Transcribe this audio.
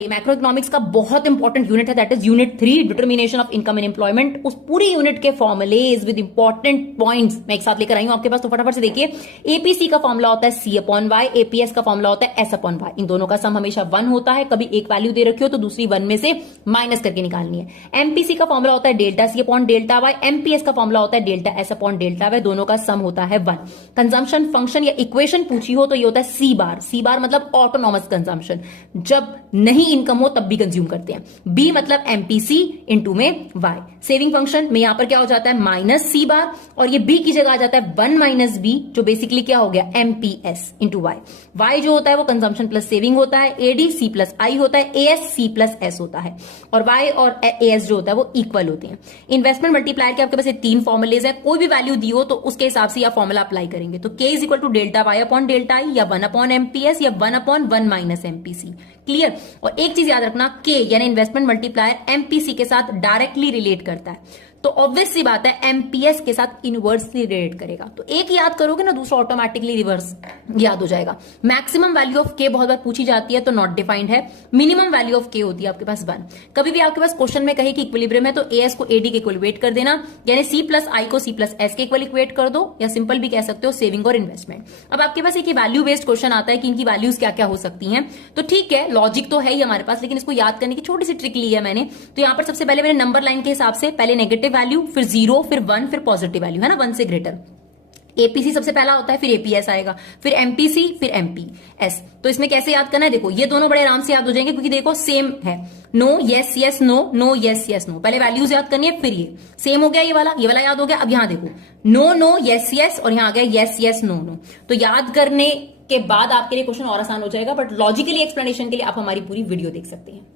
Macro economics का बहुत important unit है, that is unit 3, determination of income and employment. उस पूरी यूनिट के फॉर्मुलेज विद इंपॉर्टेंट पॉइंट्स मैं एक साथ लेकर आई हूं आपके पास, तो फटाफट से देखिए। एपीसी का फॉर्मुला होता है सी अपॉन वाई, एपीएस का फॉर्मुला होता है एस अपॉन वाई। इन दोनों का सम हमेशा 1 होता है, कभी एक वैल्यू दे रखी हो तो दूसरी 1 में से माइनस करके निकालनी है। एमपीसी का फॉर्मुला होता है delta C upon delta Y, MPS का फॉर्मुला होता है delta S upon delta Y, दोनों का सम होता है 1। कंजम्पशन फंक्शन या इक्वेशन पूछी हो तो ये होता है सी बार। सी बार मतलब ऑटोनॉमस कंजम्पशन, जब नहीं इनकम हो तब भी कंज्यूम करते हैं। बी मतलब एमपीसी इंटू में वाई। सेविंग फंक्शन में यहां पर क्या हो जाता है माइनस सी बार, और ये बी की जगह आ जाता है 1 माइनस बी, जो बेसिकली क्या हो गया एमपीएस इंटू वाई। वाई जो होता है वो कंजम्पशन प्लस सेविंग होता है, एडी सी प्लस आई होता है, एएस सी प्लस एस होता है, और वाई और एएस जो होता है वो इक्वल होते हैं। इन्वेस्टमेंट मल्टीप्लायर के आपके पास 3 फॉर्मुलेज है, कोई भी वैल्यू दी हो तो उसके हिसाब से यह फॉर्मुला अप्लाई करेंगे। तो K is equal to delta Y upon delta I, या 1 अपॉन एमपीएस, या 1 अपॉन 1 माइनस एमपीसी। क्लियर। और एक चीज याद रखना, के यानी इन्वेस्टमेंट मल्टीप्लायर एमपीसी के साथ डायरेक्टली रिलेट करता है, तो ऑब्वियस सी बात है एमपीएस के साथ इनवर्सली रिलेट करेगा। तो एक याद करोगे ना, दूसरा ऑटोमेटिकली रिवर्स याद हो जाएगा। मैक्सिमम वैल्यू ऑफ के बहुत बार पूछी जाती है तो नॉट डिफाइंड है। मिनिमम वैल्यू ऑफ के होती है आपके पास 1। कभी भी आपके पास क्वेश्चन में कहे कि इक्विलिब्रियम है तो एएस को एडी के इक्वल इक्वेट कर देना, यानी सी प्लस आई को सी प्लस एस के इक्वल इक्वेट कर दो, या सिंपल भी कह सकते हो सेविंग और इन्वेस्टमेंट। अब आपके पास एक वैल्यू बेस्ड क्वेश्चन आता है कि इनकी वैल्यूज क्या क्या हो सकती हैं, तो ठीक है लॉजिक तो है ही हमारे पास, लेकिन इसको याद करने की छोटी सी ट्रिक ली है मैंने। तो यहां पर सबसे पहले मैंने नंबर लाइन के हिसाब से पहले नेगेटिव वैल्यू, फिर 0, फिर 1, फिर पॉजिटिव वैल्यू, है ना 1 से ग्रेटर। एपीसी सबसे पहला होता है, फिर एपीएस आएगा, फिर एमपीसी, फिर एमपीएस। तो इसमें कैसे याद करना है, देखो ये दोनों बड़े आराम से याद हो जाएंगे, क्योंकि देखो सेम है। No yes yes no, no yes yes no, पहले वैल्यूज याद करनी है, फिर ये सेम हो गया, ये वाला याद हो गया। अब यहां देखो नो नो यस यस, और यहां आ गया यस यस नो नो। तो याद करने के बाद आपके लिए क्वेश्चन और आसान हो जाएगा, बट लॉजिकली एक्सप्लेनेशन के लिए आप हमारी पूरी वीडियो देख सकते हैं।